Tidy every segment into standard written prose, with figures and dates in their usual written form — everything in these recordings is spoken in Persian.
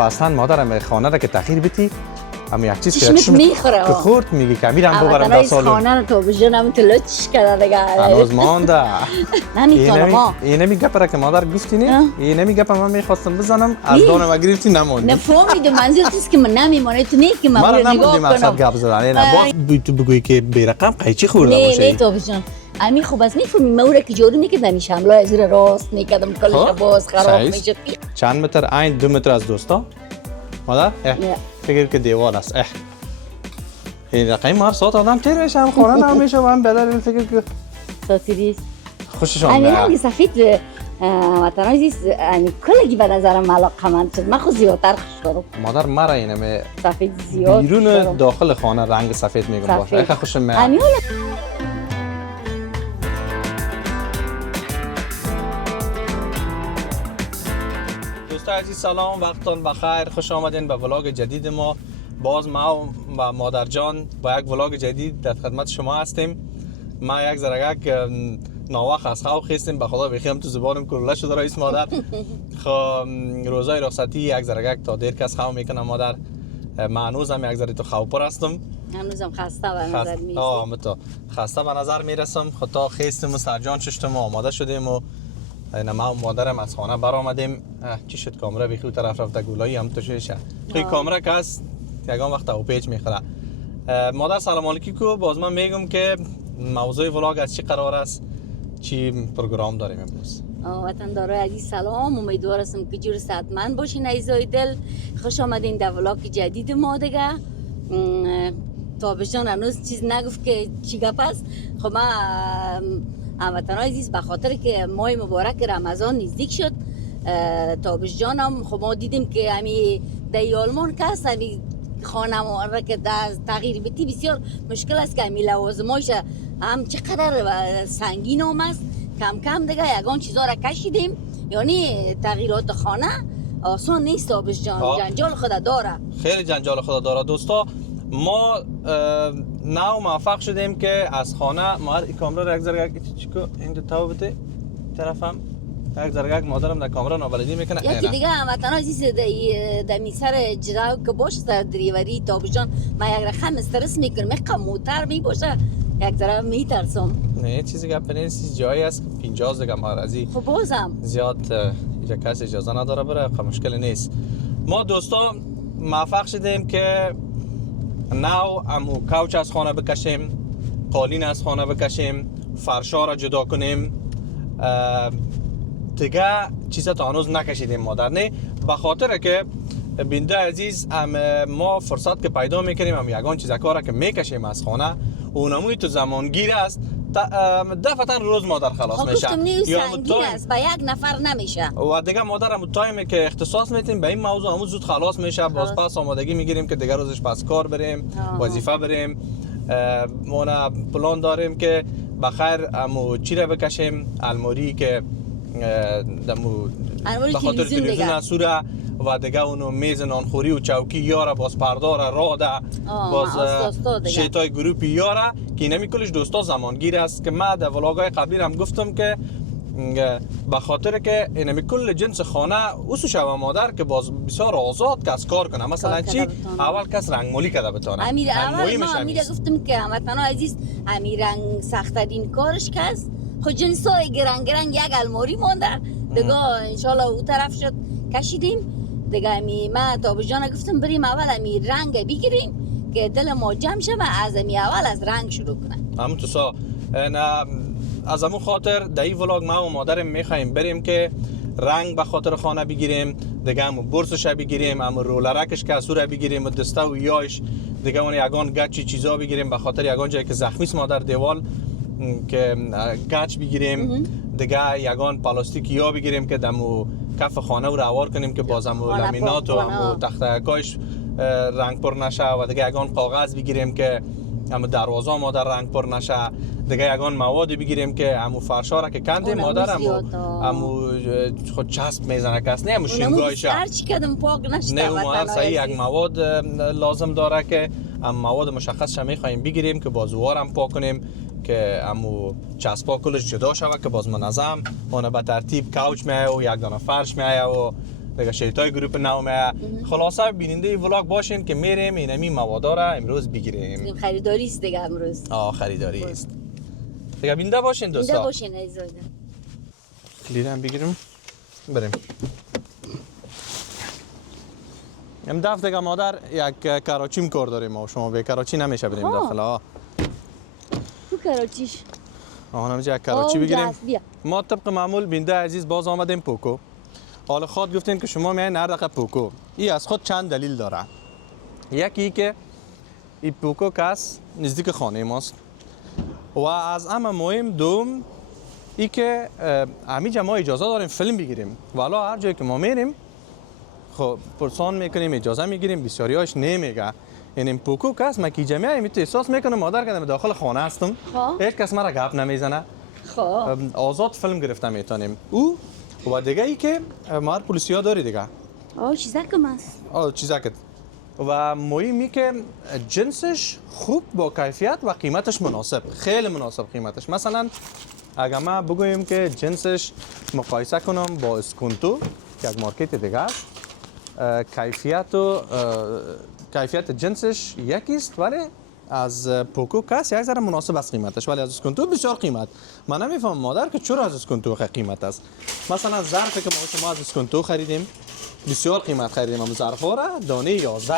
اصلا مادرم خانه را که تغییر بدی اما یک چیز چشمت میخوره که خورد میگی که میرم ببرم در سالن خانه رو تو بجنم تو لچش کرده دیگه هنوز مانده نمیتونم اینه میگه پره که مادر گفتی نه اینه میگه من میخواستم بزنم از دانه و گرفتی نموندی نفهمیدم منظور چیست که من نمیمونه تو نیست که من مرا نگاه نموندی کنم مقصد گپ زدن نه تو بگویی که بیرقم قیچی خورده باشه نه تو بجان امی خوب است میفهمی مورا که جوری میکردم شملا از زیر راست میکردم کلش باز خراب میشه چند متر عین 2 متر از دوستا مادر فکر که دیوار است این رقم مار صوت آدم تیر میشه هم خانه نمیشه و هم بدر فکر که ساتیریست خوششان امی رنگ سفید وطن عزیز امی کلگی به نظرم علاقمند شد من خود زیادتر خوش دارم مادر مرا اینه سفید زیاد بیرون داخل خانه رنگ سفید میگم باشه اخه خوشم میاد امی دوستان عزیز سلام وقتتون بخیر خوش آمدین به ولاگ جدید ما باز ما و مادر جان با یک ولاگ جدید در خدمت شما هستیم ما یک زرگک ناوخت از خواب خیستیم به خدا بخیم تو زبانم کلوله شده رئیس مادر خب روزای رخصتی یک زرگک تا دیر که از خواب میکنم مادر من هنوزم یک ذره تو خواب پر هستم هنوزم خسته به نظر میرسم خسته به نظر میرسم خدا خیستیم و سرجان ششتم و آماده شدیم و ما مادرم از خانه بر آمدیم چی شد کامرا بخی طرف رفته گولایی هم تو شده خیلی کامرا که هست یکان وقت او پیچ میخوره مادر سلام علیکم کو باز من میگم که موضوع ولاگ از چی قرار است چی پروگرام داریم امروز وطن دارای عزیز سلام امیدوار هستم که جور صحتمند باشین عزیزای دل خوش آمدین در ولاگ جدید ما دیگه تابش جان هنوز چیز نگفت که چی گپ است خب من هموطن عزیز به خاطر که ماه مبارک رمضان نزدیک شد تابش جانم خب ما دیدیم که همی در آلمان که هست همی خانه را که تغییر بدی بسیار مشکل است که همی لوازمایش هم چقدر سنگین هم است کم کم دیگه یگان چیزا را کشیدیم یعنی تغییرات خانه آسان نیست تابش جان جنجال خود داره خیلی جنجال خود داره دوستا ما نو موفق شدیم که از خانه مادر این کامرا را یک ذره چیکو این دو تا بده طرفم یک ذره مادرم در کامرا نابلدی میکنه یکی دیگه هموطن عزیز در میسر جراو که باشه در دریوری تابش جان من یک رقم استرس میکنم یک موتر میباشه یک ذره میترسم نه چیزی که پنیس جایی است 50 دیگه مارزی خب بازم زیاد اینجا کسی اجازه نداره بره مشکل نیست ما دوستا موفق شدیم که نو امو کوچ از خانه بکشیم قالین از خانه بکشیم فرشا را جدا کنیم دیگه چیزا تا هنوز نکشیدیم مادر نه به خاطر که بنده عزیز ما فرصت که پیدا میکنیم هم یگان چیزا کارا که میکشیم از خانه اونموی تو زمانگیر است دفعتا روز مادر خلاص میشه یا سنگین است با یک نفر نمیشه و دیگه مادرم تایم که اختصاص میتیم به این موضوع همون زود خلاص میشه باز پس آمادگی میگیریم که دیگه روزش پس کار بریم وظیفه بریم ما پلان داریم که بخیر امو چی را بکشیم الماری که دمو به خاطر تلویزیون سوره و دیگه اونو میز نانخوری و چوکی یاره باز پرداره راده باز شیطای گروپی یاره که اینمی کلش دوستا زمانگیر است که من در ولاگای قبلی هم گفتم که به خاطر که اینمی کل جنس خانه اوسو شو مادر که باز بسیار آزاد کس کار کنه مثلا چی اول کس رنگمالی کرده بتونه اول ما امیر گفتم که هموطن عزیز امیر رنگ سخت‌ترین کارش کس خود جنسای گرنگ یک الماری مونده دیگه انشالله او طرف شد کشیدیم دیگه امی من تابش جان گفتم بریم اول امی رنگ بگیریم که دل ما جمع شه و از امی اول از رنگ شروع کنم همون تو سا از همون خاطر در این ولاگ ما و مادرم میخواییم بریم که رنگ به خاطر خانه بگیریم دیگه همون برسش بگیریم همون رولرکش که اسوره بگیریم و دسته و یایش دیگه اون یگان گچی چیزا بگیریم به خاطر یگان جایی که زخمی است ما در دیوال که گچ بگیریم دیگه یگان پلاستیکی یا بگیریم که دمو کف خانه رو روار کنیم که بازم لامینات و تخته‌کاش رنگ پر نشه و دیگه یگان کاغذ بگیریم که همو دروازه ما در رنگ پر نشه دیگه یگان مواد بگیریم که همو فرشا را که کندیم مادر همو خود چسب میزنه کس نه همو شینگایش هرچی کردم پاک نشده نه اون هر صحیح یک مواد لازم داره که هم مواد مشخص شمی خواهیم بگیریم که بازوار هم پاک کنیم که امو چسبا کلش جدا شود که باز منظم اون به ترتیب کوچ میایه و یک دانه فرش میایه و دیگه شیطای گروپ نومه. خلاصه بیننده ولاگ باشین که میریم اینمی مواد را امروز بگیریم. خریداری است دیگه امروز. خریداری است. دیگه بیننده باشین دوستا. بیننده باشین عزیزان. کلیدم بگیریم. بریم. ام دفعه دیگه مادر یک کراچیم کار داریم ما شما به کراچی نمیشه بریم داخل. تو کراچیش. همونجا یک کراچی بگیریم. ما طبق معمول بیننده عزیز باز آمدیم پوکو. حالا خود گفتین که شما میاین هر دقیقه پوکو. این از خود چند دلیل داره. یکی که این پوکو کس نزدیک خانه ماست و از همه مهم دوم ای که همینجا ما اجازه داریم فیلم بگیریم و حالا هر جایی که ما میریم خب پرسان میکنیم اجازه میگیریم بسیاریاش نمیگه این پوکو کس ما کی جمعه میت احساس میکنه مادر کردم داخل خانه هستم هیچ کس مرا گپ نمیزنه آزاد فیلم گرفته میتونیم او و دیگه ای که ما پلیسیا داری دیگه چیزکم است چیزکت و مهمی که جنسش خوب با کیفیت و قیمتش مناسب خیلی مناسب قیمتش مثلا اگر ما بگوییم که جنسش مقایسه کنم با اسکونتو که یک مارکت دیگه است کیفیت جنسش یکی است ولی از پوکو کس یک ذره مناسب است قیمتش ولی از اسکونتو بسیار قیمت من نمیفهمم مادر که چرا از اسکونتو قیمت است مثلا ظرفی که ما شما از اسکونتو خریدیم بسیار قیمت خریدیم اما ظرفا را دانه 11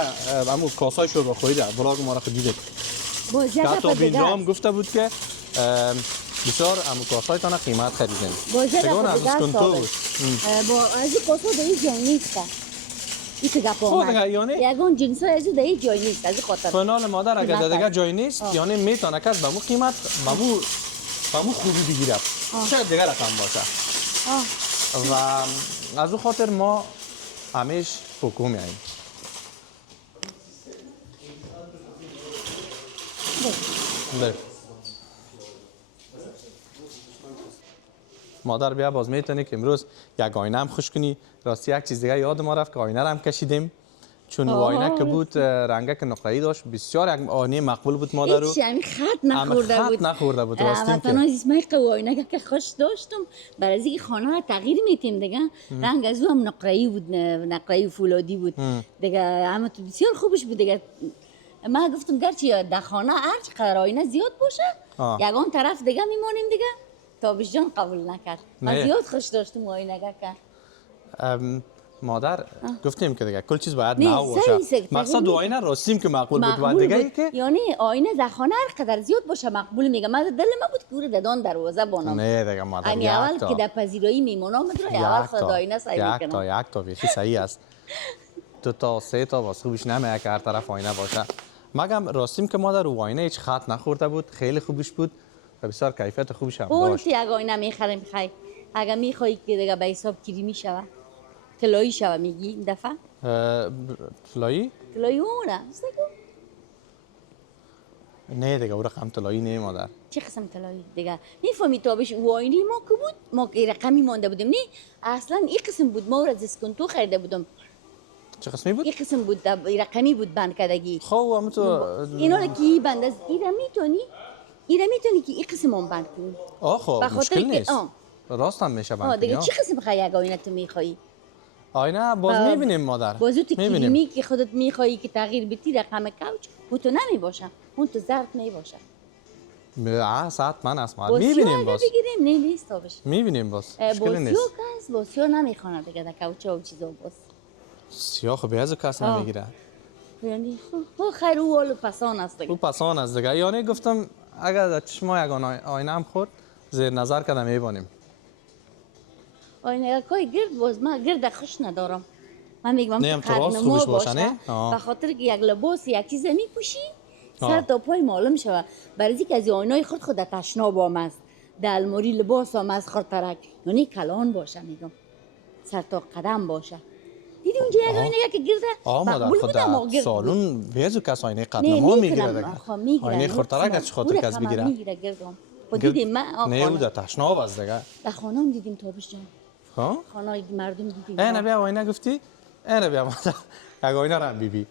اما کاسای شوربه خوری ده بلاگ ما را خود دیدید حتی بیندام گفته بود که بسیار اما کاسای تان قیمت خریدیم بگون از اسکونتو بود با از این کاسا دیگه جای نیست این که گپ آمد یگان جنس ها از این جای نیست از این خاطر فنال مادر اگر دیگه جای نیست یعنی میتونه کس به مو قیمت به مو خوبی بگیرد شاید دیگه رقم باشه و از اون خاطر ما همیش پوکو میاییم بریم مادر بیا باز میتونی که امروز یک آینه هم خوش کنی راستی یک چیز دیگه یاد ما رفت که آینه هم کشیدیم چون آینه که بود رنگک نقره‌ای داشت بسیار یک آینه مقبول بود مادر رو همین خط نخورده بود راستین که از من آینه که خوش داشتم برای اینکه خانه را تغییر میتیم دیگه رنگ از او هم نقره‌ای بود نقره‌ای فولادی بود دیگه اما تو بسیار خوبش بود دیگه ما گفتم گرچه در خانه هر چقدر آینه زیاد باشه یگان طرف دیگه میمونیم دیگه تابش جان قبول نکرد من زیاد خوش داشتم آینه که مادر گفتیم که دیگه کل چیز باید نو باشه مقصد آینه راستیم که مقبول بود و دیگه ای که یعنی آینه در خانه هر قدر زیاد باشه مقبول میگه من دل ما بود که اون ددان دروازه بانم نه دیگه مادر یعنی اول که در پذیرایی میمونم درو اول خود آینه صحیح میکنم یک تا بیخی صحیح است 2 تا 3 تا واسه خوبش نمیاد که هر طرف آینه باشه مگم راستیم که مادر رو آینه هیچ خط نخورده بود خیلی خوبش بود و بسیار کیفیت خوبش هم داشت اون یک آینه میخریم خیر اگه میخوای که دیگه به حساب کریمی شوه طلایی شوه میگی این دفعه طلایی اونه نه دیگه اون رقم طلایی نه مادر چه قسم طلایی دیگه میفهمی تابش واینی ما که بود ما که رقمی مونده بودیم نه اصلا این قسم بود ما از اسکونتو خریده بودم چه قسمی بود این قسم بود رقمی بود بند کردگی خب هم تو اینا کی بند از اینا میتونی که این قسم هم بند کنی خب مشکل نیست راست هم میشه بند دیگه چه قسم بخوای یک آینه تو میخوای آینه باز میبینیم مادر باز تو کریمی که خودت میخوایی که تغییر بدی رقم کوچ اون تو نمیباشه اون تو زرد میباشه ساعت من است مادر میبینیم باز بگیریم نه نیست تابش میبینیم باز مشکل نیست با سیاه نمیخونه دیگه در کوچه و چیزا باز سیاه خب بیازو کس نمیگیره یعنی خب خیر او حال پسان است دیگه او پسان است دیگه یعنی گفتم اگر در چشما یک آینه هم خورد زیر نظر کردم میبانیم آینه کای گرد باز من گرد خوش ندارم من میگم نه هم تو راست خوبش باشه نه به خاطر که یک لباس یک چیز میپوشی سر تا پای معلوم شوه برای اینکه از آینه خود تشناب هم است در الماری لباس هم از خود ترک یعنی کلان باشه میگم سر تا قدم باشه دیدی اونجا یک آینه که گرده مادر خود در سالون بیازو کس آینه قد نما میگیره دیگه آینه خورترک از خاطر کس بگیره میگیره گردم دیدیم من نه او در تشناب است دیگه در خانه هم دیدیم تابش جان خانه مردم دیدیم اینه بیا آینه گفتی اینه بیا مادر یک آینه رو بیبی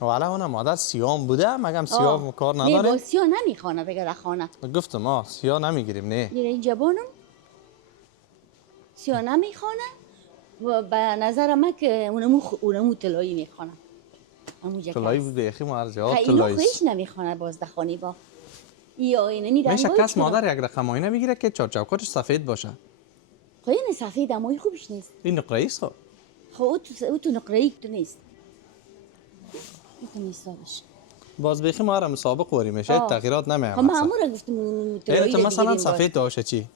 والا اون مادر سیام بوده مگم سیاه کار نداره نه با سیاه نمیخونه دیگه در خانه گفتم سیاه نمیگیریم نه اینجا بانم سیاه نمیخونه و به نظر من که اونمو طلایی میخوانم. طلایی بود بیخی ما از جواب اینو طلایی خودش نمیخوانه بازدخانی با ای آینه میرن. میشه کس مادر یک رقم آینه بگیره که چهار چوکاتش سفید باشه. خب این سفید اما خوبش نیست. این نقره است. خب او تو نقره ای تو نیست. این نیست باش. باز بیخی ما را مسابق وری میشه تغییرات نمیام. خب ما همون گفتم طلایی. این مثلا سفید داشه چی؟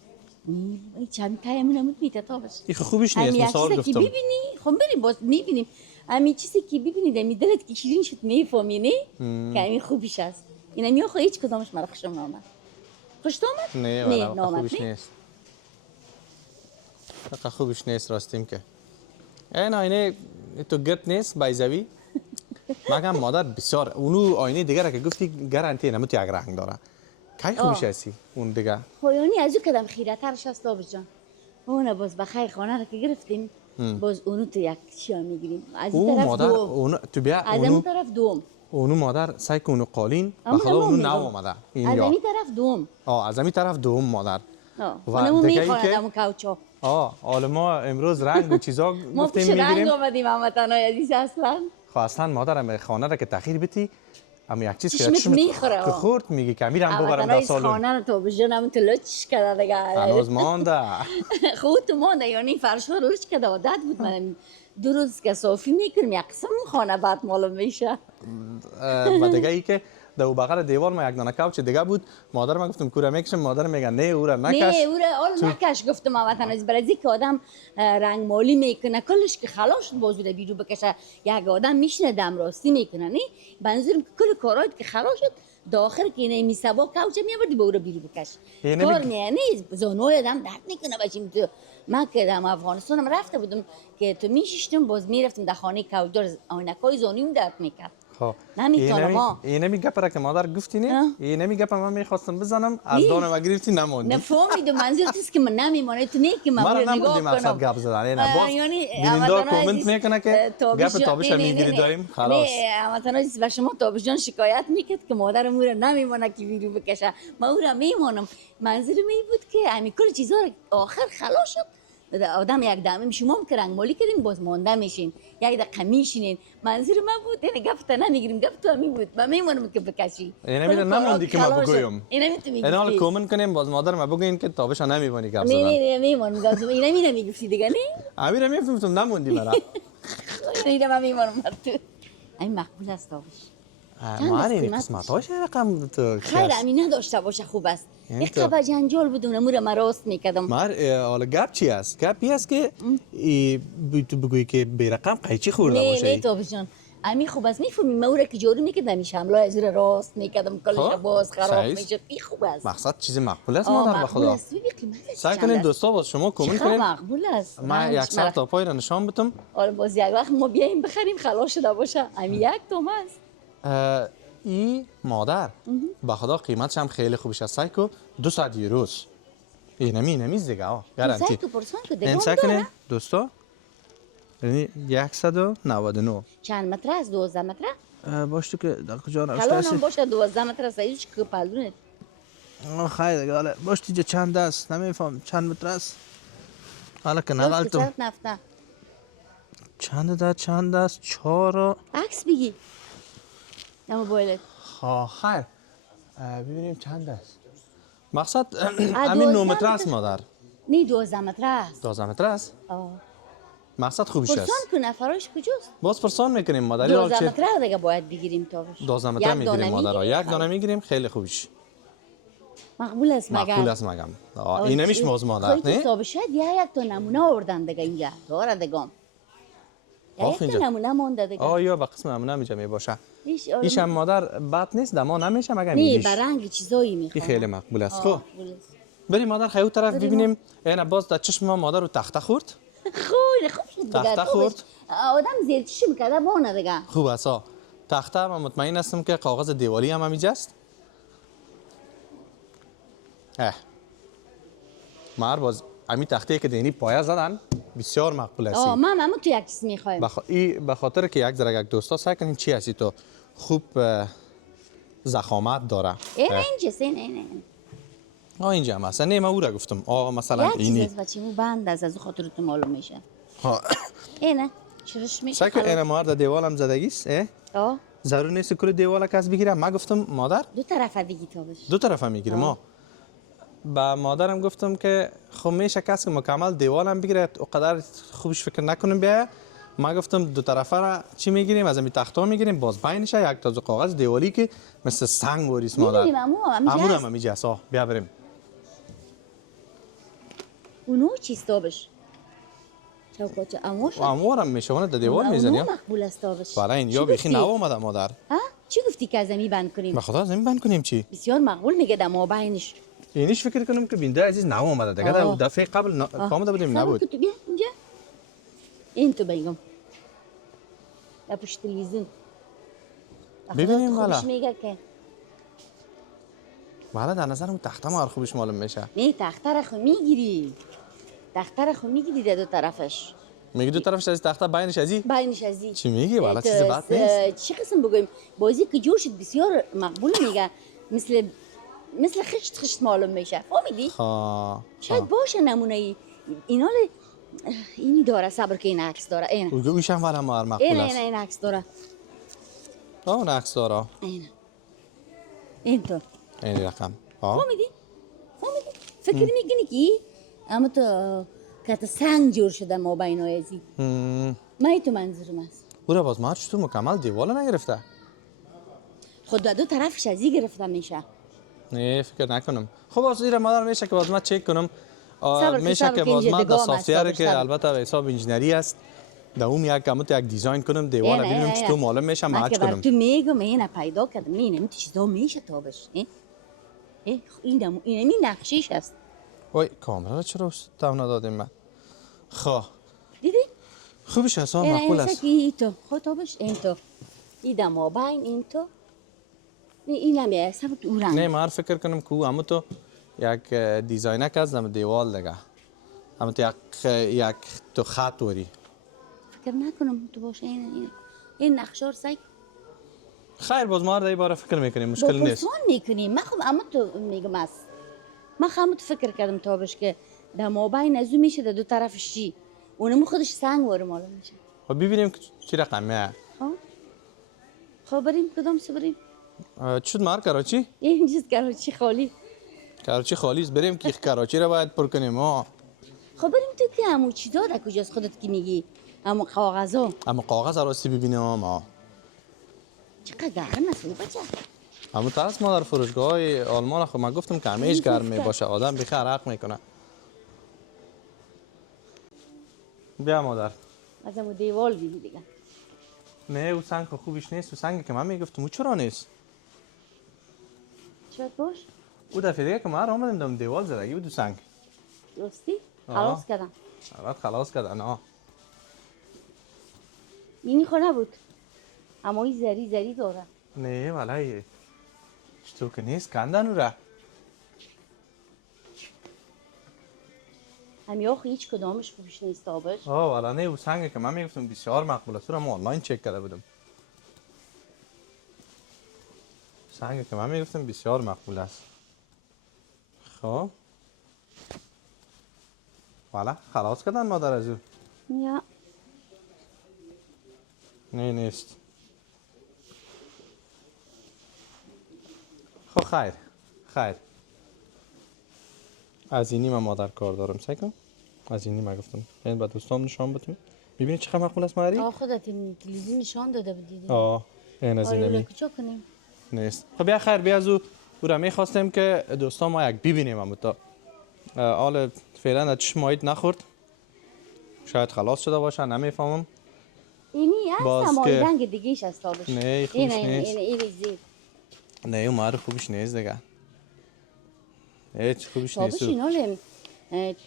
این چند تایمون نمود میته تا باشه. این خوبش نیست مثال گفتم. ببینی خب بریم باز میبینیم. همین چیزی که ببینید می دلت که شیرین شد میفهمی نه که همین خوبیش است. اینا میو خو هیچ کدامش مرا خوشم نامد. خوشت آمد؟ نه خوبش نیست. فقط خوبش نیست راستیم که. این آینه تو گرت نیست بایزوی. مگم مادر بسیار اونو آینه دیگر که گفتی گارانتی نمیت یک رنگ داره. کی خوبش هستی اون دیگه؟ خو یعنی از او کدام خیرترش است آبش جان. اون باز بخیر خانه را که گرفتیم باز اونو تو یک چیا میگیریم. از این طرف مادر اونو تو بیا از اون طرف دوم. اونو مادر سعی کن اونو قالین بخدا اونو نو آمده. از این طرف دوم. از این طرف دوم مادر. اونو میخوردم کاوچو. حالا ما امروز رنگ و چیزا گفتیم میگیریم. ما پیش رنگ آمدیم اما تنهای عزیز اصلا. خب اصلا مادرم خانه را که تخیر بیتی اما یک چیز که چشمت میخوره که خورد میگی که میرم ببرم در سالن. خانه رو تو بجنم تو لچ کرده دیگه. هنوز مانده. خود تو مانده یعنی فرش رو لچ کرده عادت بود من 2 روز که صافی میکنم یک قسم خانه بعد معلوم میشه. و دیگه ای که در بغل دیوار ما یک دانه کاوچ دیگه بود مادر من گفتم کورا میکشم مادر میگه نه او را مکش. نه او را مکش گفتم وطن از برای که آدم رنگ مالی میکنه کلش که خلاص شد باز بده بیرو بکشه یک آدم میشنه دم راستی میکنه نه منظورم که کل کارات که خلاص شد داخل که اینه میسبا کاوچ میبردی به او را بیرو بکش کار نه زانوی آدم درد میکنه بچیم تو من که در افغانستانم رفته بودم که تو میشیشتم باز میرفتم در خانه کاوچ دار آینکای زانویم درد میکرد. نمیتونم این گپ را که مادر گفتی نه این نمی گپ من میخواستم بزنم از دانه و گرفتی نموندی نفهمیدم منظور است که من نمیمونه تو نه که من نگاه کنم گپ زدن نه باز ببینید کامنت میکنه که گپ تابش میگیری داریم خلاص اما تنها به شما تابش جان شکایت میکرد که مادر مور نمیمونه که ویرو بکشه ما او را میمونم منظور می بود که همین کل چیزا آخر خلاص شد آدم یک دمه شما که رنگ مالی کردین باز مانده میشین یک دقیقه میشینین منظور من بود این گفت نمیگیریم گفت تو همین بود من میمونم که بکشی این نمیدونم نموندی که ما بگویم این نمیتونی این حالا کامنت کنیم باز مادر ما بگوین که تابش نمیمونی گفت زدن نه میمونم گفت این نمیگفتی دیگه نه امیر میگفتم نموندی مرا این من میمونم تو این مقبول است تابش ما این قسمتاش رقم تو خیر امینه داشته باشه خوب است یک خبر جنجال بود اونم ما راست میکردم مار حالا گپ چی است گپی است که تو بگویی که به رقم قیچی خورده باشه نه تابش جان امی خوب است میفهمی ما او را که جارو میکردم شملا از راست میکردم کلش باز خراب میشه این خوب است مقصد چیز مقبول است مادر بخدا سعی کنین دوستا باز شما کامنت کنین مقبول است من یک سر تا پای را نشان بدم حالا باز یک وقت ما بیایم بخریم خلاص شده باشه امی یک تومه است این مادر بخدا قیمتش هم خیلی خوبش است سعی کو 200 یوروست این نمیز دیگه گارانتی این سعی کنین دوستا یعنی 199 چند متر است 12 متر باشه که در کجا نوشته است کلان باشه 12 متر است هیچ که پالونه خیلی دیگه حالا باشه دیگه چند است نمیفهم چند متر است حالا که نغلطم چند است 4 عکس بگی یا موبایلت خیر ببینیم چند است مقصد همین 9 متر است مادر نه 12 متر است 12 متر است مقصد خوبیش است پرسان کنه فراش کجاست باز پرسان میکنیم مادر 12 متر دیگه باید بگیریم تا 12 متر میگیریم مادر یک دانه میگیریم خیلی خوبیش مقبول است مگم این نمیش موز مادر نه حساب شاید یک تا نمونه آوردن دیگه اینجا داره دیگه یک تا نمونه مونده دیگه یا به قسم نمونه میجه باشه ایش هم مادر بد نیست دما نمیشه مگه میگیش نه برنگ چیزایی میخوام خیلی مقبول است خب بریم مادر خیلی طرف ببینیم اینا باز در چشم ما مادر رو تخته خورد خوب شد تخته خورد آدم زیر چشم کرده بانه دیگه خوب است تخته من مطمئن هستم که کاغذ دیوالی هم همیجا است مار باز امی تخته که دینی پایه زدن بسیار مقبول است من تو یک چیز میخوایم به خاطر که یک دوستا سعی کنین چی هستی تو خوب زخامت داره اینجا اینجا هم هست نه من او را گفتم مثلا اینی یک چیز از بچه‌مو بند از خاطر تو معلوم میشه ها اینه چرش میشه سعی کن این مار در دیوالم زدگیست آه ضرور نیست کل دیوال کس بگیرم. ما گفتم مادر دو طرفه بگی تا بش دو طرفه میگیریم ما. با مادرم گفتم که خب میشه کسی که مکمل دیوالم بگیره اونقدر خوبش فکر نکنیم بیا. ما گفتم دو طرفه را چی میگیریم از این تختا میگیریم باز بینش یک تازه کاغذ دیوالی که مثل سنگ وریس مادر. میگیریم امون هم میجه اسا بیا بریم. اونو چیست تا بش چوکاچ اموش امورم میشه اون در دیوال میزنیم. اونو مقبول است تا بش برای این یا بیخی نو اومده مادر. ها چی گفتی که زمین بند کنیم به خدا زمین بند کنیم چی؟ بسیار مقبول میگه در ما بینش اینیش فکر کنم که بینده عزیز نو اومده دیگه دفعه قبل کامده بودیم نبود. تو بیا اینجا این تو بگم در پشت تلویزیون ببینیم والا. میگه که والا در نظرم تخته ما خوبش معلوم میشه. نه تخته خو میگیری تخته خو میگیری در دو طرفش میگی دو طرفش از تخته بینش ازی؟ بینش ازی چی میگی والا چیز بد نیست. چی قسم بگویم بازی که جور شد بسیار مقبول میگه مثل خشت معلوم میشه فهمیدی؟ شاید باشه نمونه ای اینی داره صبر که این عکس داره اینه اویشم والا مار مقبول است. این عکس داره اون عکس داره اینه این تو این رقم فهمیدی فکر میکنی که اما تو که سنگ جور شده ما بین ازی ما تو منظورم است او را باز ما چطور مکمل دیوال نگرفته خود دو طرفش ازی گرفته میشه نه فکر نکنم. خب باز این مادر میشه که باز ما چک کنم میشه که باز اینجا ما در دگام سافتیر است، که البته به حساب انجینری است در اون یک دیزاین کنم دیوال ببینم چطور معلوم میشه من ماچ که کنم. بر تو میگم اینه پیدا کردم اینم چیزا میشه تا بش این نقشیش است وای کاملا چرا تاون ندادیم من. خب دیدی خوبش هست معقول است. این تو خود تا بش این تو ایدم ما بین این تو این هم یه سبک او رنگ نه من فکر کنم که اما تو یک دیزاینر کردم دیوال دیگه اما تو یک تو خط وری فکر نکنم تو باشه این نقشه رو سعی خیر باز ما در این باره فکر میکنیم مشکل نیست. با میکنیم من خب اما تو میگم است من خودم فکر کردم تا بش که در مابین ازو میشه در دو طرفش چی اونم خودش سنگ وره معلوم میشه. خب ببینیم چی رقمه. خب بریم کدام سه بریم چی شد مار کراچی؟ اینجاست کراچی خالی. کراچی خالی است بریم که کراچی رو باید پر کنیم ها. خب بریم تو که همون چی داره کجاست خودت کی میگی همون کاغذا اما کاغذ راستی ببینیم ما چقدر گرم است بچه همون طرز ما در فروشگاه های آلمان خب من گفتم که همیش گرم می باشه آدم بخیر عرق میکنه. بیا مادر از همون دیوال بگی دیگه. نه او سنگ خوبش نیست. او سنگی که من میگفتم او چرا نیست شاید باش او دفعه دیگه که ما را آمدیم دم دیوال زدگی بود او سنگ راستی خلاص کردم البته خلاص کردن اینی خو نبود اما این زری داره نه والله چطور که نیست کندن او را همی آخه هیچ کدامش خوبش نیست آبش والا نه او سنگی که من میگفتم بسیار مقبول است. او را ما آنلاین چک کرده بودم. سنگی که من میگفتم بسیار مقبول است. خب والا خلاص کردن مادر از او یا نه نیست. خب خیر از اینی من مادر کار دارم سعی کن از اینی من گفتم این با دوستام نشان بدم ببینید چقدر مقبول است ماری. خودت تلویزیون نشان داده بودی این از اینمی کجا کنیم نیست. خب بیا خیر بیا از او را میخواستیم که دوستان ما یک ببینیم اما تا حال فعلا از چشم مایید نخورد شاید خلاص شده باشه نمیفهمم. اینی هست اما که... رنگ دیگهش هست آبش نه خوبش نیست. اینی زیر نه اون معرف خوبش نیست دیگه هیچ خوبش نیست. آبش ایناله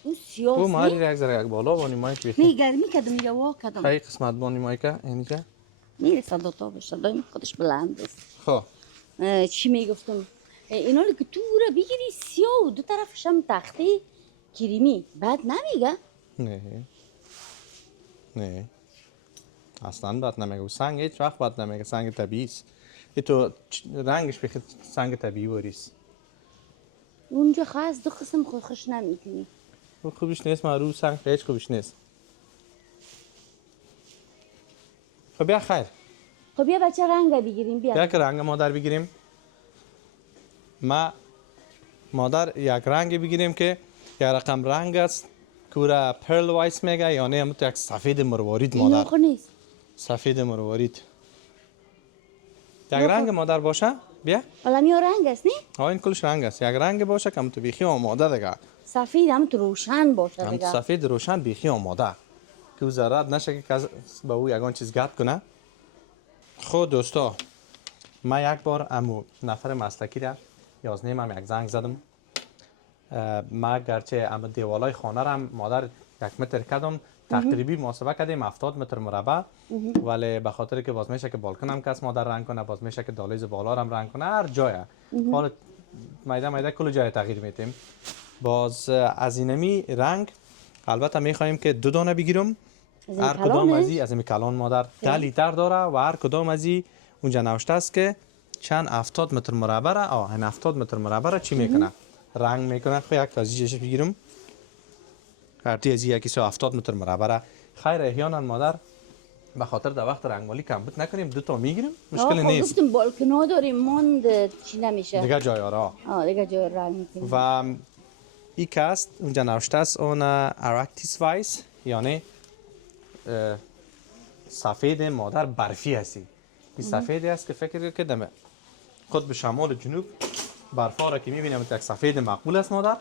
اون سیاه او ماری یک ذره یک بالا بانی مایک بیخی میگرمی کدم یا وا کدم خیلی قسمت بانی مایکه اینی که میرسه دوتا بشه دایم خودش بلند است. خب چی میگفتم ایناله که تو را بگیری سیاه و دو طرفش هم تخته کریمی بعد نمیگه نه اصلا بد نمیگه. سنگ هیچ وقت بد نمیگه. سنگ طبیعی است. تو رنگش بخیر سنگ طبیعی وریست. اونجا خاص دو قسم خوش نمیکنی خوبش نیست. من رو سنگ هیچ خوبش نیست. خب بیا خیر. خب بیا بچه رنگ بگیریم بیا. بیا که رنگ مادر بگیریم. ما مادر یک رنگ بگیریم که یک رقم رنگ است که را پرل وایس میگه یا نه یک سفید مروارید این مادر. خوب نیست. سفید مروارید. یک رنگ مادر باشه بیا. حالا میو رنگ است نه؟ این کلش رنگ است. یک رنگ باشه که تو بیخی آماده دیگه. سفید هم تو روشن باشه هم دیگه. سفید روشن بیخی آماده. که او ضرورت نشه که به او یگان چیز گرد کنه. خود دوستا ما یک بار امو نفر مسلکی را 11 هم یک زنگ زدم. ما گرچه امو دیوالای خانه را مادر 1 متر کردم تقریبی محاسبه کردیم 70 متر مربع ولی به خاطر که باز میشه که بالکن هم کس مادر رنگ کنه باز میشه که دالیز بالا هم رنگ کنه هر جایه حالا میده کل جای تغییر میتیم باز از اینمی رنگ البته میخوایم که 2 دانه بگیرم هر کدام از این کلان مادر 10 لیتر داره و هر کدام از این اونجا نوشته است که چند 70 متر مربع را این 70 متر مربع را چی میکنه رنگ میکنه خب یک تازیجش بگیرم هرتی از یکی 70 متر مربع را خیر احیانا مادر به خاطر در وقت رنگمالی کمبود نکنیم 2 تا میگیریم مشکل نیست گفتم بالکنا داریم ماند چی نمیشه دیگه جای آرا دیگه جای رنگ میکنیم و این کاست اونجا نوشته است اون اراکتیس وایس یعنی سفید مادر برفی هستی این سفیدی است که فکر کردم خود به شمال جنوب برفا را که میبینم یک سفید مقبول است مادر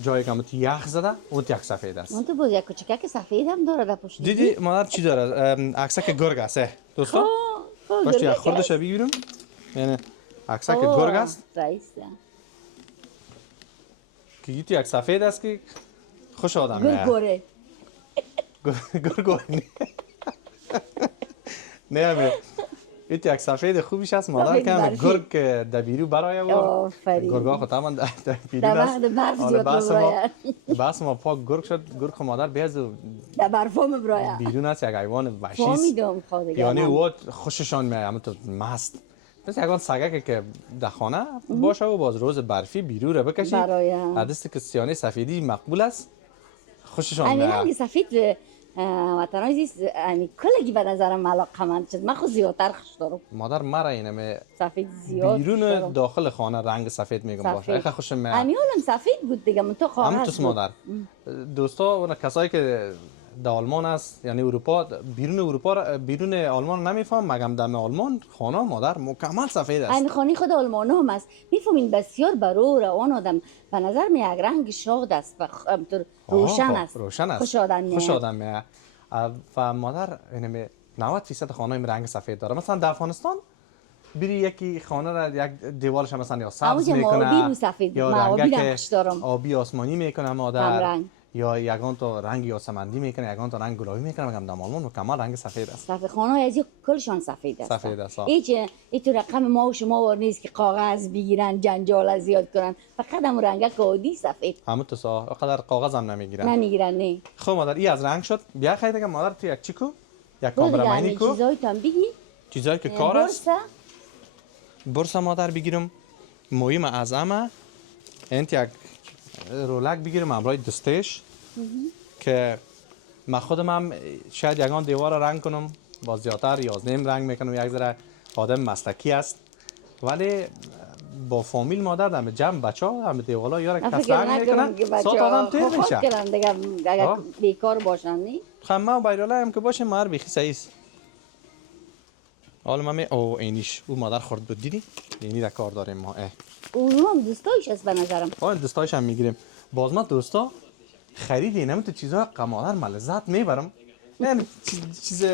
جایی که تو یخ زده اون یک سفید است اون تو بود یک کوچیک سفید هم داره در پشت دیدی مادر چی داره عکسک گرگ است دوستا باشه یک خوردش بگیرم یعنی عکسک گرگ است که یک سفید است که خوش آدم گرگوره گرگوره نه این یک سفید خوبیش است مادر که گرگ در بیرو برای و گرگا خود تمام در بیرون است بس ما پاک گرگ شد گرگ مادر بیاز در برفام برای بیرون است یک حیوان وحشی است یعنی او خوششان میاد اما تو مست پس یگان سگک که در خانه باشه و باز روز برفی بیرون رو بکشی حدثی که سیانه سفیدی مقبول است خوششان میاد رنگ سفید وطن عزیز کلگی به نظرم علاقمند شد من خود زیادتر خوش دارم مادر مرا اینم سفید زیاد بیرون داخل خانه رنگ سفید میگم باشه خیلی خوشم میاد امیالم سفید بود دیگه من تو کاغذ بود مادر دوستا و کسایی که در آلمان است یعنی اروپا بیرون آلمان نمیفهم مگم در آلمان خانه مادر مکمل سفید است این خانه خود آلمان هم است میفهمین بسیار برو روان آدم به نظر می یک رنگ شاد است و روشن است خوش آدم میاد و مادر اینم 90% خانه این رنگ سفید داره مثلا در افغانستان بری یکی خانه را یک دیوارش مثلا یا سبز میکنه یا رنگک آبی آسمانی میکنه مادر یا یگان تو رنگ یاسمندی میکنه یگان تو رنگ گلابی میکنه میگم در آلمان کامل رنگ سفید است سفید خانه از کلشان سفید است سفید است هیچ رقم ما و شما وار نیست که کاغذ بگیرن جنجال زیاد کنن فقط هم رنگک عادی سفید همون تو سا قدر کاغذ هم نمیگیرن نه خب مادر این از رنگ شد بیا خیلی دیگه مادر تو یک چیکو یک کامرامنی کو چیزایی تام بگی چیزایی که کار است برسا مادر بگیرم مهم از همه انت یک رولک بگیرم امرای دستش که من خودم هم شاید یگان دیوار رنگ کنم با زیادتر 11 رنگ میکنم یک ذره آدم مسلکی است ولی با فامیل مادر دم جمع بچه‌ها هم دیوالا یا کس رنگ میکنن ساعت آدم تیر میشه اگر بیکار باشن نی خمه و بیراله هم که باشه مار بیخی سعیست حالا من او اینیش او مادر خورد بود دیدی اینی را کار داریم ما اون هم دوستایش است به نظرم دوستایش هم میگیریم باز ما دوستا خرید اینم تو چیزا قمادر ملذت میبرم یعنی چیز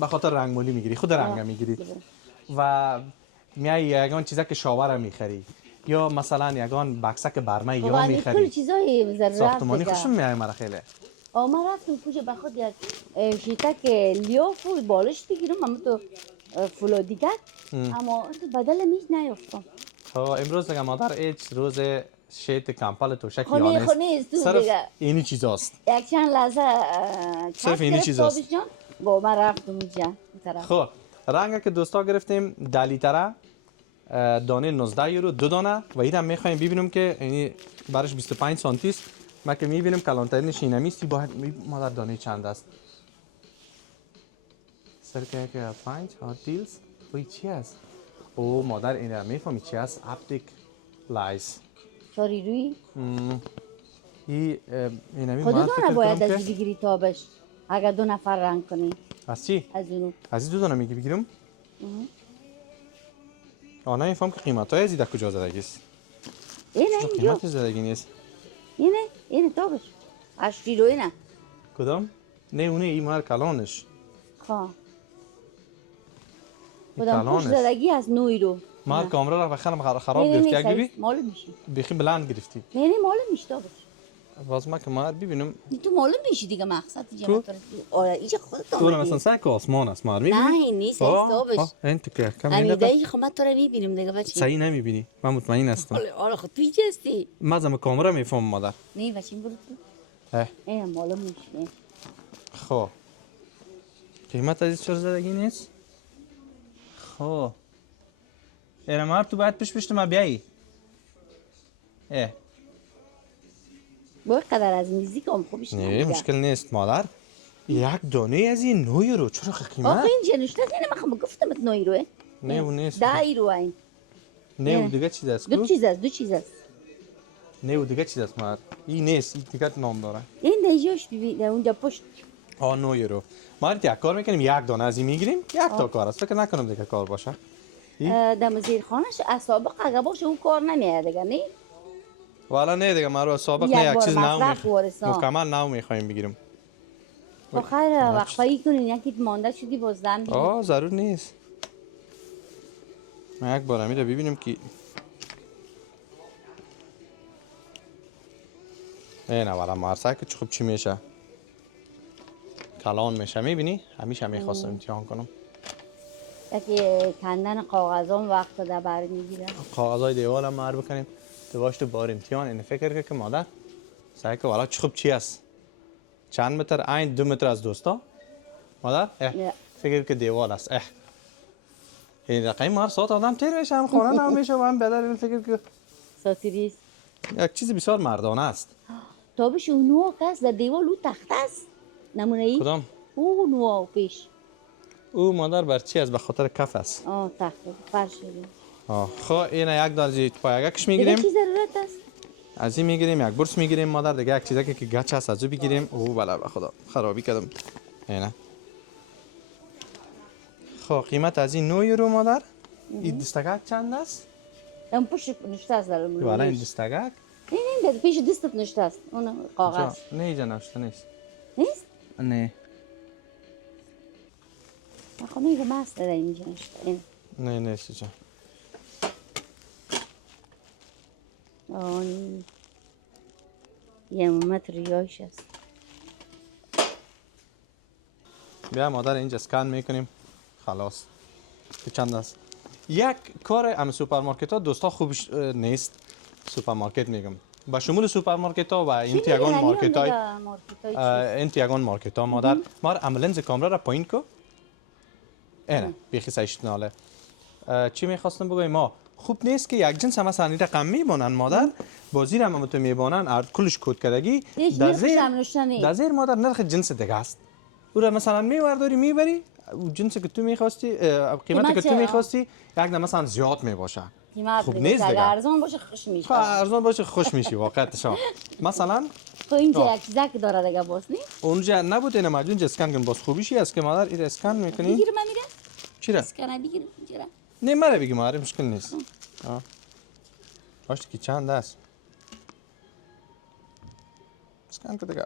به خاطر رنگمالی میگیری خود رنگ میگیری و میای یگان چیزا که شاور میخری یا مثلا یگان بکسک برمه یا میخری کل چیزای ضرورت ساختمانی خوشم میاد مرا خیلی ما رفتم پوچه به خود یک شیتک لیاف و بالش بگیرم اما تو فلودیگت اما بدل میش نیافتم امروز دیگه مادر هیچ روز شیت کمپل تو شکلی نیست صرف اینی چیزاست یک چند لحظه صرف اینی چیزاست با من رفتم اونجا خب رنگ که دوستا گرفتیم 10 لیتره دانه 19 یورو 2 دانه و این هم میخوایم ببینیم که یعنی برش 25 سانتی است ما که میبینیم کلانترینش اینمی سی با مادر دانه چند است circa 5 hot deals. وای چی است؟ او مادر این را میفهمی چی است؟ اپتیک لایس. چاری روی این اینمی خودت من فکر باید کنم از که بگیری تابش اگر 2 نفر رنگ کنی از چی؟ از اونو. از این دو دانه میگی بگیرم؟ آنها میفهم که قیمت های از کجا زدگی است. اینه اینجا قیمت زدگی نیست. اینه تابش 8 کیلو اینه. کدام؟ نه اونه این مار کلانش. خواه این خودم پوش کلانش. زدگی از 9 رو. مار کامرا را بخرم خراب نه گرفتی یک ببی؟ معلوم میشی. بیخی بلند گرفتی. نه معلوم میشه تابش. باز ما که مار ببینم تو معلوم میشی دیگه مقصد کو؟ جمع آره اینجا خودت تو مثلا آمدی. سگ آسمان است مار میبینی؟ نه این نیست تابش. این تو که کم امیده اینه ای خب من تو رو میبینیم دیگه بچه. صحیح نمیبینی. من مطمئن هستم. آره خب توی چی هستی؟ مازم کامرا میفهم مادر. نه بچه برو تو. اه این معلوم میشه. خب قیمت از چه زدگی نیست؟ خب اینا مار تو باید پیش ما بیایی. اه با قدر از میزی کم خوبیش نه مشکل نیست مادر. یک دانه از این 9 یورو چرا قیمت؟ آخه این جنوشته اینه من خب گفتم 9 یوروه. نه اون نیست. 10 یورو این. نه اون دیگه چیز است دو کو؟ چیز است. نه اون دیگه چیز است مادر. این نیست این دیگه نام داره. این دیجاش ببین در اونجا پشت. 9 یورو. ما یک کار میکنیم یک دانه از این میگیریم یک تا کار است فکر نکنم دیگه کار باشه. دم زیر خانش اصابق اگه باشه اون کار نمیاد دیگه نه. والا نه دیگه ما رو سابق یک نه یک بار چیز نو مصرف وارسا. مکمل نو میخوایم بگیریم. آخر وقفایی کنین یکی مانده شدی بازدم بگیر. ضرور نیست. ما یک بار میره ببینیم که نه والا مارسا که خوب چی میشه کلان میشه میبینی همیشه میخواستم امتحان کنم یکی کندن کاغذام وقت ده بر میگیره. کاغذای دیوال هم مار بکنیم دواشت بار امتحان این فکر که مادر سعی که والا خوب چی است چند متر این 2 متر از دوستا مادر فکر که دیوال است این رقم مار ساعت آدم تیر میشه هم خانه نو میشه و هم بدر این فکر که ساتیریست یک چیز بسیار مردانه است. تابش اون نوع کس در دیوال او تخته است نمونه ای؟ کدام؟ او نوع پیش او مادر بر چی است به خاطر کف است. تخته فرش شده. خب این یک درجه پایگکش دیگه میگیریم چی ضرورت است؟ از این میگیریم یک برس میگیریم مادر دیگه یک چیزی که گچ است از او بگیریم او بله به خدا خرابی کردم اینه. خب قیمت از این 9 یورو مادر این دستگک چند است؟ اون پشت نشته است در والا این دستگک این پیش دستت نشته است اون کاغذ نه اینجا نشته نیست. نیست؟ نه خب میگه مست در اینجا نشته این نه نیست اینجا. آن یه متر ریایش است. بیا مادر اینجا اسکن میکنیم خلاص که چند است. یک کار ام سوپرمارکت ها دوستا خوبش نیست سوپرمارکت میگم با شمول سوپرمارکت ها و انتیاگون مارکت های انتیاگون مارکت ها مادر مار عملنز کامرا را پایین کو اینه بیخی سایشت ناله چی میخواستم بگویم ما خوب نیست که یک جنس همه سنی رقم میبانن مادر بازی را هم میبانن کلش کود کردگی در زیر مادر نرخ جنس دیگه است او را مثلا میورداری میبری جنسی که تو میخواستی قیمتی که تو میخواستی یک ده مثلا زیاد میباشه خوب نیست دیگه ارزان باشه خوش میشه ارزان باشه خوش میشی واقعا شما مثلا تو اینجا یک چیزا که داره دیگه باز نی اونجا نبود اینا ماجون اسکن کن باز خوبیشی است که مادر این اسکن میکنی بگیر من میره چی را اسکن بگیر چرا نه مره بگی ماره مشکل نیست باشه که چند است اسکن که دیگه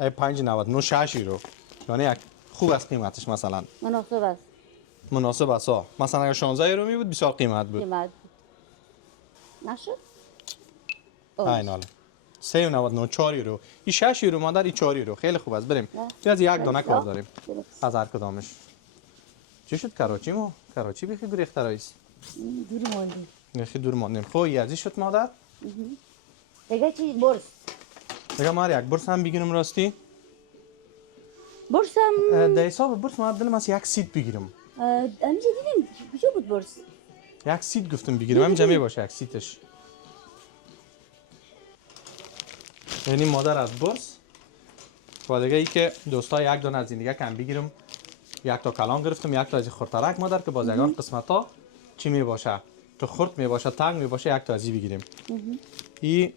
ای 5.99 6 یورو یعنی یک خوب است قیمتش مثلا مناسب است مناسب است مثلا اگر 16 یورو می بود بسیار قیمت بود نشد این حالا 3.99 4 یورو این 6 یورو مادر این 4 یورو خیلی خوب است بریم بیا از یک دانه کار داریم از هر کدامش چی شد کراچی ما کراچی بخی گریخته رئیس دور ماندیم نخی دور ماندیم خب یزی شد مادر دیگه چی برس دیگه مار یک برس هم بگیرم راستی برس هم در حساب برس مادر دلم از یک سیت بگیرم همینجا دیدیم کجا بود برس یک سیت گفتم بگیرم همینجا می باشه یک سیتش یعنی مادر از برس و دیگه ای که دوستا یک دونه از این دیگه کم بگیرم. یک تا کلان گرفتم، یک تا از خردترک مادر که باز یگان قسمت ها چی می باشه، تو خرد می باشه، تنگ می باشه، یک تا ازی بگیریم. ای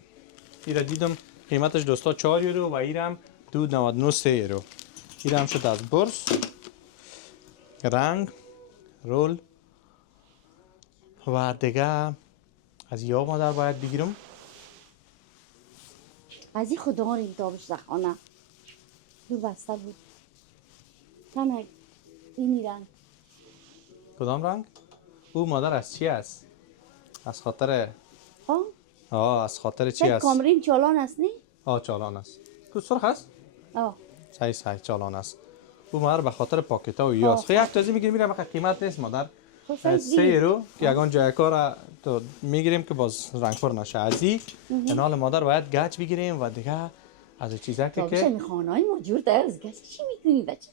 را دیدم قیمتش دوستا 4 یورو و ایرم 2.99 3 یورو. ایرم شد از برس، رنگ، رول و دیگه از یا مادر باید بگیرم. از این خود داریم تابش در خانه دو بسته بود تنگ اینی رنگ. کدام رنگ؟ او مادر از چی است؟ از خاطر از خاطر چی است؟ کامرین چالان است نی؟ چالان است. تو سرخ است؟ صحیح چالان است. او مادر به خاطر پاکت ها و یاست. خیلی یک تازی میگیریم میرم قیمت نیست مادر. 3 یورو که یگان جای کار تو میگیریم که باز رنگ پر نشه. ازی انال مادر باید گچ بگیریم و دیگه از چیزا که بچه خانه‌های ما جور در از گچ چی میکنی بچه؟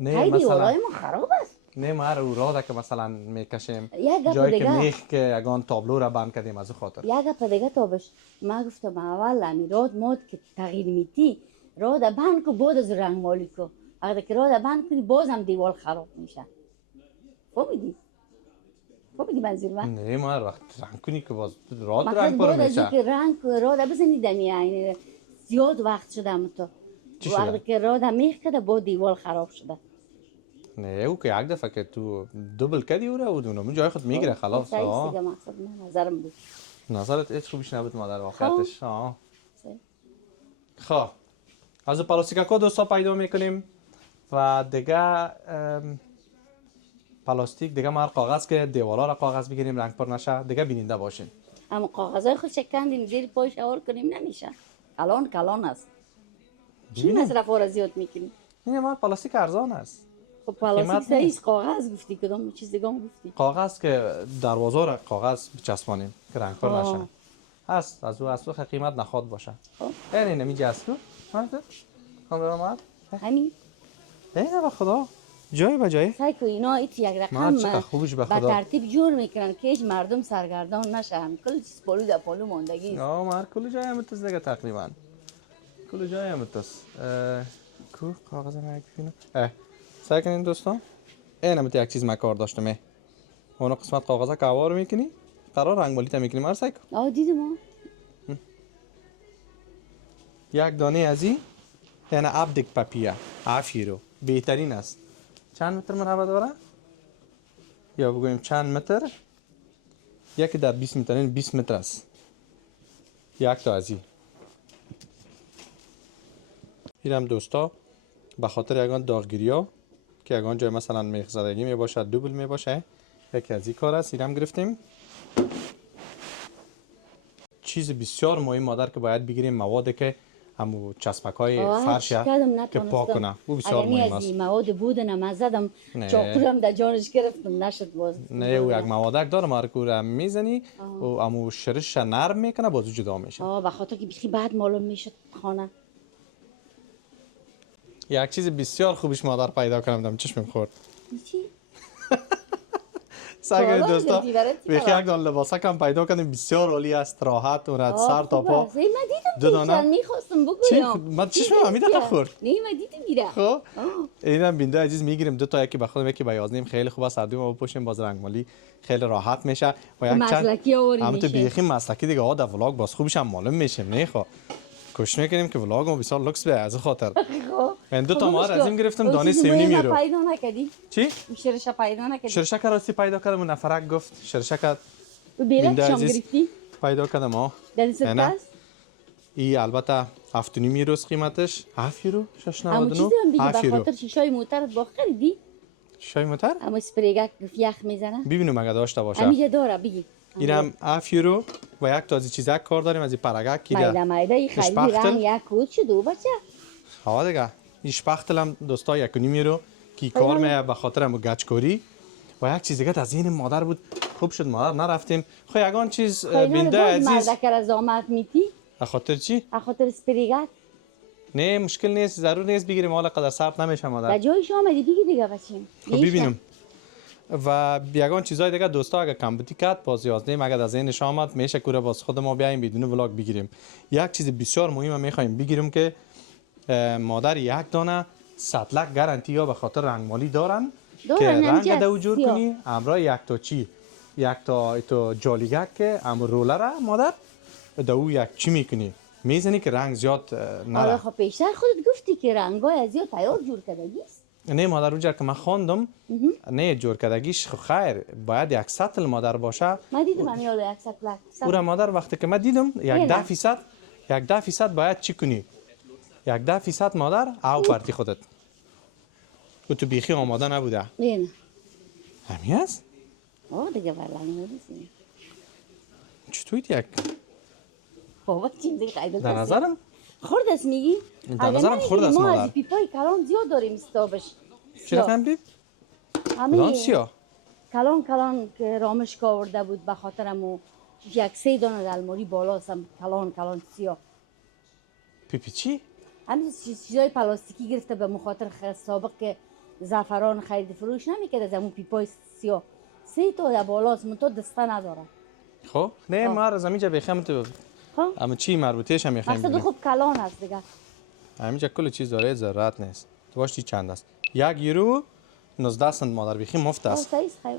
نه مثلا ما خراب است. نه ما رو راده که مثلا میکشیم جایی که میخ که یگان تابلو را بند کردیم از خاطر. یک گپ دیگه تابش ما گفتم اول امی راد مود که تغییر میتی راد بند کو بعد از رنگ مالی کو. اگر که راد بند کنی بازم دیوار خراب میشه. فهمیدی منظور من؟ نه ما وقت رنگ کنی که باز راد رنگ پر میشه. که رنگ راد بزنی دمی عین زیاد وقت شده تو. وقتی که راد میخ کرده با دیوار خراب شده. نه او که یک دفعه که تو دوبل کردی او را ودونه من جای خود میگیره خلاص. صحیح دیگه مقصد من نظرم بود. نظرت هیچ خوبیش نبود مادر واقعیتش. خب از پلاستیکا دوستا پیدا میکنیم و دیگه پلاستیک دیگه ما کاغذ که دیوالا را کاغذ بگیریم رنگ پر نشه دیگه بیننده باشیم. اما کاغذای خود شکندیم زیر پای شوار کنیم نمیشه. کلان است. چی مصرف را زیاد میکنیم؟ نه ما پلاستیک ارزان است. خب پلاستیک صحیح کاغذ گفتی کدام چیز دیگه گفتی؟ کاغذ که دروازه را کاغذ بچسبانیم که رنگ پر نشه. هست از او اصلا قیمت نخواد باشه. این نمیگه اصلا؟ کامرا مات؟ همین. نه به خدا. جای به جای. سعی کو اینا ایت یک رقم به ترتیب جور میکنن که هیچ مردم سرگردان نشن. کل چیز پولو در پولو ماندگی. مار کل جای هم تست دیگه تقریبا. کل جای هم تست. کو کاغذ ما یک ببینم. سعی کنین دوستان. اینم یک چیز ما کار داشتم. اون قسمت کاغذ کاوار میکنی؟ قرار رنگ مالی تا میکنی مار سعی کن. دیدم. یک دانه از این یعنی ابدیک پاپیا 7 یورو بهترین است. چند متر مربع داره؟ یا بگویم چند متر؟ یکی در 20 متر این 20 متر است. یک تا از اینم دوستا به خاطر یگان داغگیری ها که یگان جای مثلا میخ زدگی می باشه دوبل می باشه یکی از این کار است. اینم گرفتیم. چیز بسیار مهم مادر که باید بگیریم مواد که همو چسبک های فرش که پاک کنه او بسیار مهم است. مواد بود نه زدم چاقوام در جانش گرفتم نشد باز. نه او یک موادک داره مارکور میزنی و همو شرش نرم میکنه باز جدا میشه. به خاطر که بخی بعد معلوم میشد خانه. یک چیز بسیار خوبش مادر پیدا کردم چشمم خورد. چی؟ سعی دوستا بخی یک دان لباسا کم پیدا کردیم بسیار عالی است راحت و از سر تا پا. من دیدم که میخواستم بگویم. من چشمم همیده خورد. نه من دیدم میره. خب اینم بنده عزیز میگیریم دو تا یکی به خودم یکی به یازنیم خیلی خوبه سردی ما بپوشیم باز رنگ مالی خیلی راحت میشه و یک چند همت بیخی مسلکی دیگه در ولاگ باز خوبش هم معلوم میشیم. نه خب کوشش میکنیم که ولاگ ما بسیار لوکس به از خاطر. من دو تا مار از این گرفتم دانه 3.5 یورو. پیدا نکردی؟ چی؟ شرشه پیدا نکردی؟ شرشه راستی پیدا کردم و نفرک گفت شرشه بنده عزیز پیدا کردم ها. نه ای البته 7.5 یورو قیمتش 7 یورو 6.99 7 یورو. خاطر شیشای موترت با خریدی؟ شیشای موتر؟ اما اسپریگک یخ میزنه. ببینم اگه داشته باشه. همیشه داره بگی. اینم 7 یورو و یک تازه چیزک کار داریم از این پرگک کی ده. مایده ای خیلی رنگ یک کود شده بچه. ها دیگه. ایش پختلم دوستا 1.5 یورو کی کار میه به خاطر مو گچکوری و یک چیز دیگه از این مادر بود. خوب شد مادر نرفتیم. خو یگان چیز بنده عزیز. مردک را زحمت میتی؟ به خاطر چی؟ به خاطر اسپریگک. نه مشکل نیست ضرور نیست بگیریم حالا قدر سرد نمیشه مادر. جایش آمدی بگی دیگه بچیم. خب ببینم. و یگان چیزای دیگه دوستا اگه کمبودی کرد باز یازدیم اگه از اینش آمد میشه کوره باز خود ما بیایم بدون ولاگ بگیریم. یک چیز بسیار مهمه میخوایم بگیریم که مادر یک دانه سطلک گارانتی یا به خاطر رنگمالی دارن که دارن، رنگ همینجا دو جور سیاه. کنی امرا یک تا چی یک تا ایتو جالیگک که امر رولره مادر دو یک چی میکنی میزنی که رنگ زیاد حالا نره. خب پیشتر خودت گفتی که رنگای از یا تیار جور کردگیست. نه مادر روجر که من خواندم نه جور کردگیش خیر باید یک سطل مادر باشه. من دیدم من یاد یک سطلک. او را مادر وقتی که من دیدم یک نه. 10% باید چی کنی؟ یک 10% مادر او پرتی خودت. او تو بیخی آماده نبوده. نه. همین است؟ آه دیگه برلنگ نمیسی. چطور یک؟ بابا چیم دیگه خیلی در نظرم خورد است میگی؟ در نظرم خورد است ما مادر. از پیپای کلان زیاد داریم استابش. چی رقم دید؟ کدام سیاه؟ کلان که رامش که آورده بود به خاطرمو یک 3 دانه در الماری بالاستم کلان سیاه. پیپی چی؟ همین چیزای پلاستیکی گرفته به مخاطر سابق که زعفران خرید فروش نمیکرد از همون پیپای سیاه 3 تا در بالاست منتها دسته نداره. خب نه ما از همینجا بخیم تو خب اما چی مربوطهش هم میخوایم مقصد خوب کلان است دیگه. همینجا کل چیز داره ضرورت نیست. تو باش چی چند است؟ 1 یورو 19 سنت مادر بیخی مفت است. صحیح خیلی.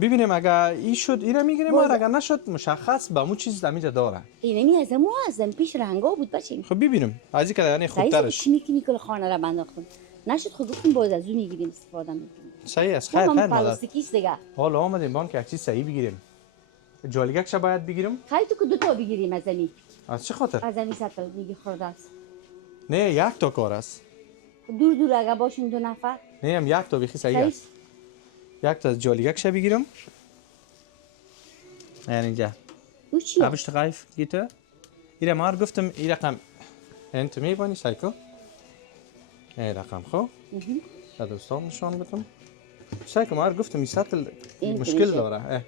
ببینیم اگر این شد اینا میگیریم ما اگر نشد مشخص به مو چیز همینجا داره. اینمی از مو ازم پیش رنگا بود بچین. خب ببینیم از این که یعنی خوبترش چی میکنی کل خانه را بنداختم نشد خود گفتیم باز از اون میگیریم استفاده میکنیم. صحیح است. خیر مادر. پلاستیکیست دیگه. حالا آمدیم بانک یک چیز صحیح بگیریم. جالیگکش باید بگیرم. خیلی تو که 2 تا بگیریم از زمین. از چه خاطر؟ از زمین سطل میگی خورده است. نه یک تا کار است. دور اگه باشین 2 نفر. نه هم یک تا بیخی صحیح است. یک تا جالیگکش بگیرم. یعنی اینجا. او چیه؟ ابش تقایف گیته. ایره مار گفتم این رقم انت میبانی سایکو. این رقم خو. تا دوستان نشان بدم. سایکو مار گفتم این سطل مشکل داره.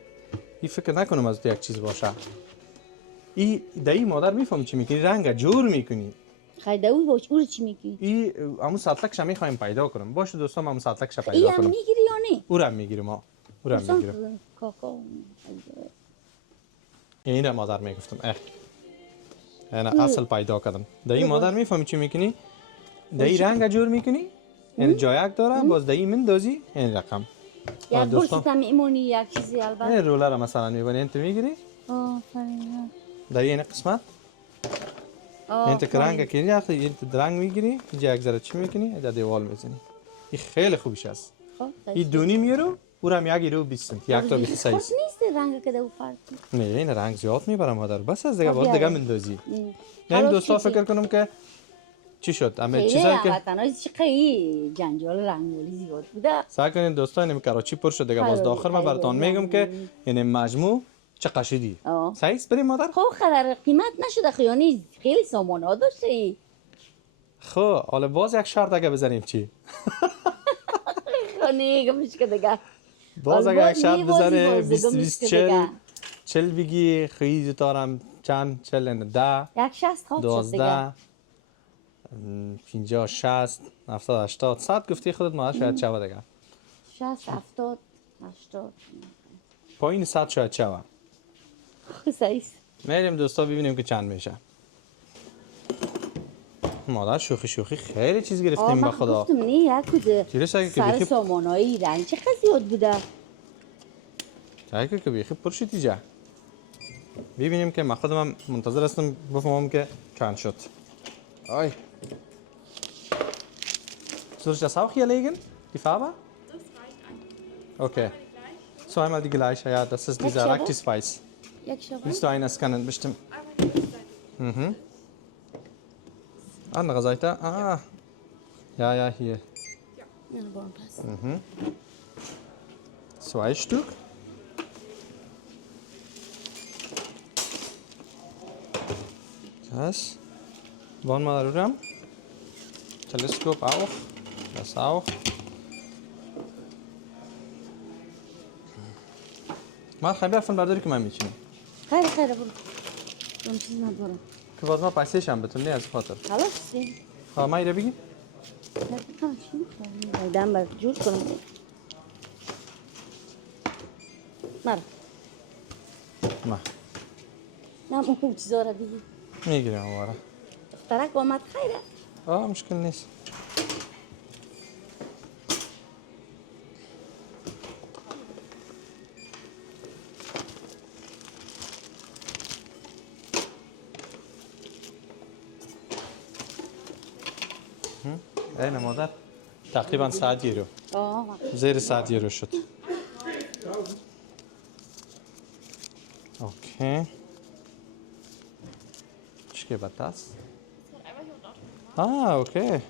این فکر نکنم از یک چیز باشه. این دایی مادر میفهمی چی میکنی رنگ جور میکنی. خیلی او باش او چی میکنی؟ این همون سطلکش میخوایم پیدا کنم. باشه دوستان همون سطلکش پیدا این کنم. هم میگیری یا نه؟ او را میگیریم ما. او را میگیریم. کاکا. این مادر میگفتم انا اصل پیدا کردم. دایی مادر میفهمی چی میکنی؟ دایی رنگ جور میکنی؟ یعنی جایک داره باز دایی من دوزی این رقم. یک برسی میمونی یک چیزی البته. این رولر مثلا میبینی انت میگیری؟ آفرین. دایی این قسمت انت که رنگ کنی اخی انت رنگ میگیری اینجا یک ذره چی میکنی در دیوال میزنی. این خیلی خوبیش است. این دونی میرو او را هم 1 یورو 20 سنت یک تا 23 خوش نیست رنگ که دو فرق. نه این رنگ زیاد میبره مادر بس از دیگه بعد دیگه مندازی. نه دوستا فکر کنم که چی شد اما چیزایی که تنها چقدر جنجال رنگولی زیاد بوده. سعی کنین دوستان اینم کراچی پر شد دیگه باز داخل من براتون میگم که یعنی مجموع چه قشیدی. صحیح است بریم مادر. خب خرر قیمت نشده خیانی خیلی سامان ها داشته. خب حالا باز یک شرط اگه بزنیم چی؟ خانه گمش که دیگه. باز اگه یک شرط بزنه 20 40 بگی خیلی دارم چند 40 10 یک 60 خواب شد دیگه 50 60 70 80 100 گفتی خودت ما شاید چه دیگه 60 70 80 پایین 100 شاید چه صحیح میریم دوستا ببینیم که چند میشه. مادر شوخی خیلی چیز گرفتیم به خدا. گفتم نه یک کد سر سامانایی رنگ چه زیاد بوده. که بیخی پر شدی جا. ببینیم که من خودم منتظر هستم بفهمم که چند شد. Oi. Soll ich das auch hier legen? Die Farbe? Das reicht eigentlich. Okay. Zweimal die gleiche, ja, das ist dieser Raktis-Weiß. Willst du einer scannen, bestimmt? Mhm. Andere Seite. Ah. Ja, hier. Mhm. 2 Stück. Das. Wollen wir rühren? Teleskop auch. Das auch. ما خیلی افن برداری که من میچینم. خیلی برو. اون چیز ندارم. که باز ما پیسهش هم بتونی از خاطر. خلاص. ها ما ایره بگی؟ دم بر جور کنم. مر. ما. نه اون چیزا رو بگی. میگیرم آواره. دخترک آمد خیره. مشکل نیست. اینه مادر تقریبا 100 یورو. زیر 100 یورو شد. اوکی. چی geht das? Okay.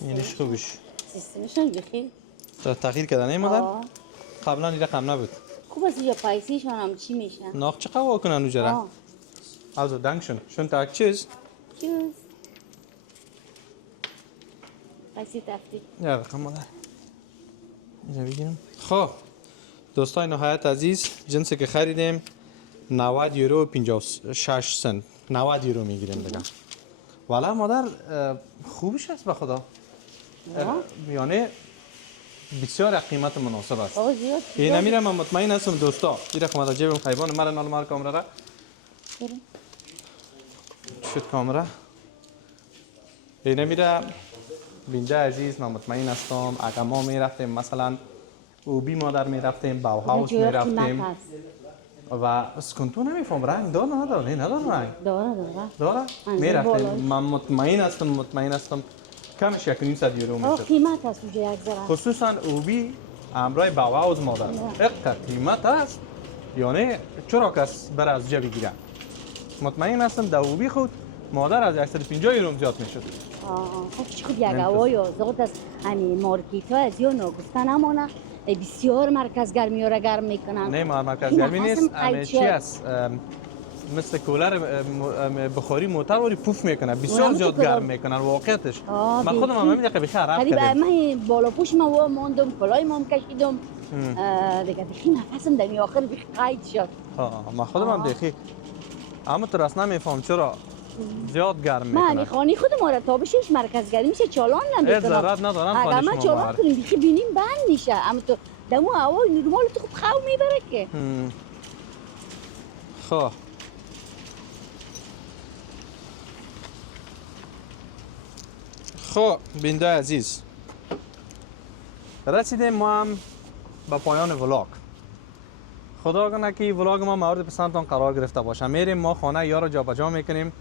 اینش خوبش. سیستمشون بخیر. تغییر کردن این مادر؟ قبلا این رقم نبود. خوب است یا پایسیشون هم چی میشن؟ ناخ چه قوا کنن اونجا؟ Also dankeschön. Schönen Tag. Tschüss. Tschüss. قیسی تفتی. یا رقم مادر. اینجا بگیرم. خب دوستای نهایت عزیز جنسی که خریدیم 90 یورو و 56 سنت 90 یورو میگیریم دیگه. والا مادر خوبش است به خدا. یعنی بسیار قیمت مناسب است. این نمیره من مطمئن هستم دوستا. این رقم مادر جیبم خیبان مرا نال مار کامرا را. شد کامرا. این نمیره بینجا عزیز من مطمئن هستم اگر ما میرفتیم مثلا اوبی مادر میرفتیم باوهاوس میرفتیم و اسکنتو نمیفهم رنگ داره نداره نه نداره رنگ داره میرفتیم من مطمئن هستم کمش 1.5 یورو میشه قیمت هست اونجا یک ذره خصوصا اوبی امرای باوهاوس مادر اقدر قیمت هست یعنی چرا کس بر از جا بگیره مطمئن هستم در اوبی خود مادر از 150 یورو زیاد میشد خب چی خوب یک هوای آزاد است همین مارکیت ها از یا ناگفته نمانه بسیار مرکز گرمی ها را گرم میکنن نه مرکز گرمی نیست همه چی است مثل کولر بخاری موتر ولی پوف میکنه بسیار زیاد گرم میکنن واقعیتش من خودم هم همین دقیقه بخیر رفت کردم من بالا پوش ما ماندم کلای ما کشیدم دیگه بخی نفسم دمی آخر بخی قید شد من خودم هم دقیقی اما تو راست نمیفهم چرا زیاد گرم میکنه من خانی خود ما را تابشش مرکز گرمی میشه چالان نمیکنم ضرورت ندارن اگر ما چالان کنیم دیگه بینیم بند میشه اما تو دمو هوای نرمال تو خوب خو میبره که خب بینده عزیز رسیدیم ما هم به پایان ولاگ خدا کنه که ولاگ ما مورد پسندتان قرار گرفته باشه میریم ما خانه یا رو جابجا میکنیم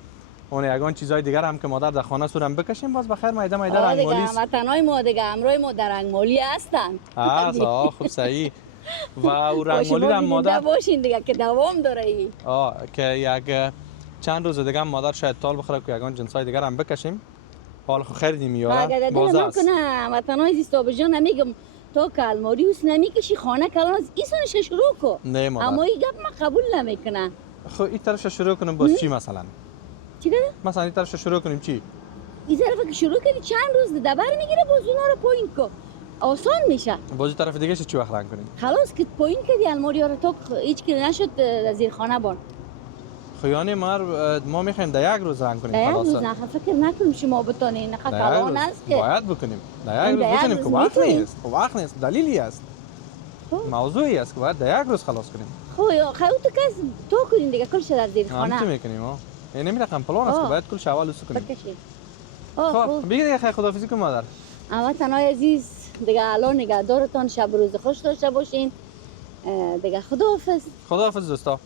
اون یگان چیزای دیگر هم که مادر در خانه سورم بکشیم باز بخیر مایده رنگمالی است وطنای ما دیگه امروی ما در رنگمالی هستن خوب صحیح و او رنگمالی هم مادر باشین دیگه که دوام داره ای که یک چند روز دیگه مادر شاید تال بخوره که یگان جنسای دیگر هم بکشیم حال خو خریدیم میاره بازه است کنه وطنای زیستابه جان نمیگم تو که الماری اوست نمیکشی خانه کلان از ایسانش شروع کن نه مادر اما این گپ من قبول نمیکنم خب این طرفش شروع کنیم باز چی مثلا چی گفتی مثلا این طرفش شروع کنیم چی این طرف که شروع کردی چند روز دبر میگیره باز اونا رو پوینت کن آسان میشه باز طرف دیگه چی وقت رنگ کنیم خلاص که پوینت کردی الماری رو تو هیچ کی نشد زیر خانه بان خیانی ما میخوایم در یک روز رنگ کنیم خلاص نه فکر نکنیم شما بتونین نه کلان است که باید بکنیم در یک روز بکنیم که وقت نیست وقت نیست دلیلی است موضوعی است که باید در یک روز خلاص کنیم خب تو کس تو کنین دیگه کلش در زیر خانه هم میکنیم این نمیرقم پلان است که باید کلش اول لوس کنیم بکشید خب بگید دیگه خیر خداحافظی کن مادر وطنای عزیز دیگه الان نگهدارتان شب روز خوش داشته باشین دیگه خداحافظ خداحافظ دوستا